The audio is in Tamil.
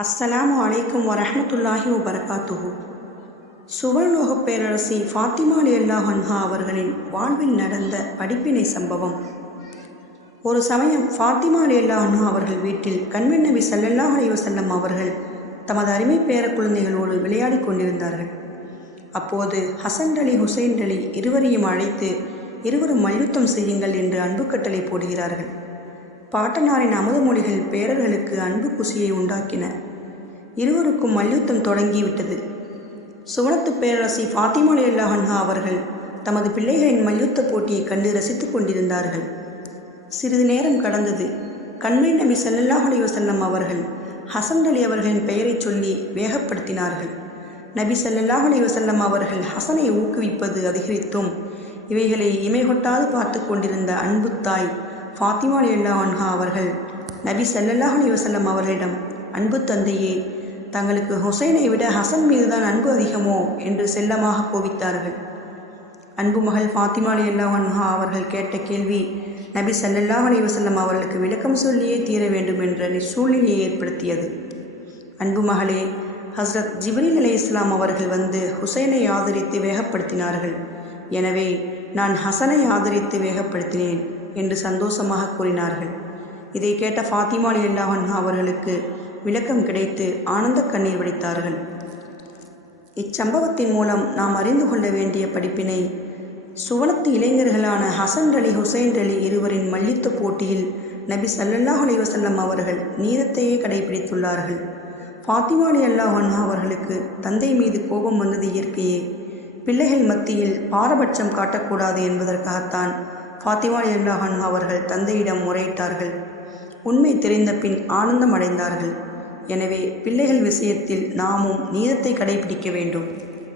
அஸ்ஸலாமு வலைக்கம் வரமத்துல்லாஹி வபரகாத்துஹு. சுவர்லோகப் பேரரசி ஃபாத்திமா அல்லாஹ் ஹன்ஹா அவர்களின் வாழ்வில் நடந்த படிப்பினை சம்பவம். ஒரு சமயம் ஃபாத்திமா அல்லாஹ் அன்ஹா அவர்கள் வீட்டில் கண்வெண் நபி சல்லல்லா அலைவசல்லம் அவர்கள் தமது அருமை பேர குழந்தைகளோடு விளையாடிக் கொண்டிருந்தார்கள். அப்போது ஹசன் அலி ஹுசைன் அலி இருவரையும் அழைத்து இருவரும் மல்யுத்தம் செய்யுங்கள் என்று அன்பு கட்டளை போடுகிறார்கள். பாட்டனாரின் அமுதமொழிகள் பேரர்களுக்கு அன்பு குசியை உண்டாக்கின. இருவருக்கும் மல்யுத்தம் தொடங்கிவிட்டது. சுவனத்து பேரரசி ஃபாத்திமா அல்லாஹன்ஹா அவர்கள் தமது பிள்ளைகளின் மல்யுத்த போட்டியை கண்டு ரசித்துக் கொண்டிருந்தார்கள். சிறிது நேரம் கடந்தது. கண்மை நபி ஸல்லல்லாஹு அலைஹி அவர்கள் ஹசன் அலி அவர்களின் பெயரைச் சொல்லி வேகப்படுத்தினார்கள். நபி ஸல்லல்லாஹு வசல்லம் அவர்கள் ஹசனை ஊக்குவிப்பது அதிகரித்தும் இவைகளை இமைகொட்டாது பார்த்து கொண்டிருந்த அன்பு தாய் ஃபாத்திமா அல்லா அவர்கள் நபி ஸல்லல்லாஹு அலைஹி அவர்களிடம் அன்பு தந்தையே தங்களுக்கு ஹுசைனை விட ஹசன் மீதுதான் அன்பு அதிகமோ என்று செல்லமாக கோவித்தார்கள் அன்பு மகள் ஃபாத்திமா அல்லா அன்ஹா அவர்கள் கேட்ட கேள்வி நபி சல்லல்லாஹ் அலைஹி அவர்களுக்கு விளக்கம் சொல்லியே தீர வேண்டும் என்ற சூழ்நிலையை ஏற்படுத்தியது. அன்பு மகளே ஹஸ்ரத் ஜிப்ரீல் அலை இஸ்லாம் அவர்கள் வந்து ஹுசைனை ஆதரித்து வேகப்படுத்தினார்கள். எனவே நான் ஹசனை ஆதரித்து வேகப்படுத்தினேன் என்று சந்தோஷமாக கூறினார்கள். இதை கேட்ட ஃபாத்திமா அல்லாஹன் அவர்களுக்கு விளக்கம் கிடைத்து ஆனந்த கண்ணீர் வடித்தார்கள். இச்சம்பவத்தின் மூலம் நாம் அறிந்து கொள்ள வேண்டிய படிப்பினை சுவனத்து இளைஞர்களான ஹசன் அலி ஹுசைன் அலி இருவரின் மல்யுத்த போட்டியில் நபி சல்லல்லாஹ் அலி வசல்லம் அவர்கள் நீரத்தையே கடைபிடித்துள்ளார்கள். ஃபாத்திமா அலி அல்லாஹன் அவர்களுக்கு தந்தை மீது கோபம் வந்தது இயற்கையே. பிள்ளைகள் மத்தியில் பாரபட்சம் காட்டக்கூடாது என்பதற்காகத்தான் ஃபாத்திமா அல்லாஹன் அவர்கள் தந்தையிடம் முறையிட்டார்கள். உண்மை தெரிந்த பின் ஆனந்தம் அடைந்தார்கள். எனவே பிள்ளைகள் விஷயத்தில் நாமும் நீதத்தை கடைபிடிக்க வேண்டும்.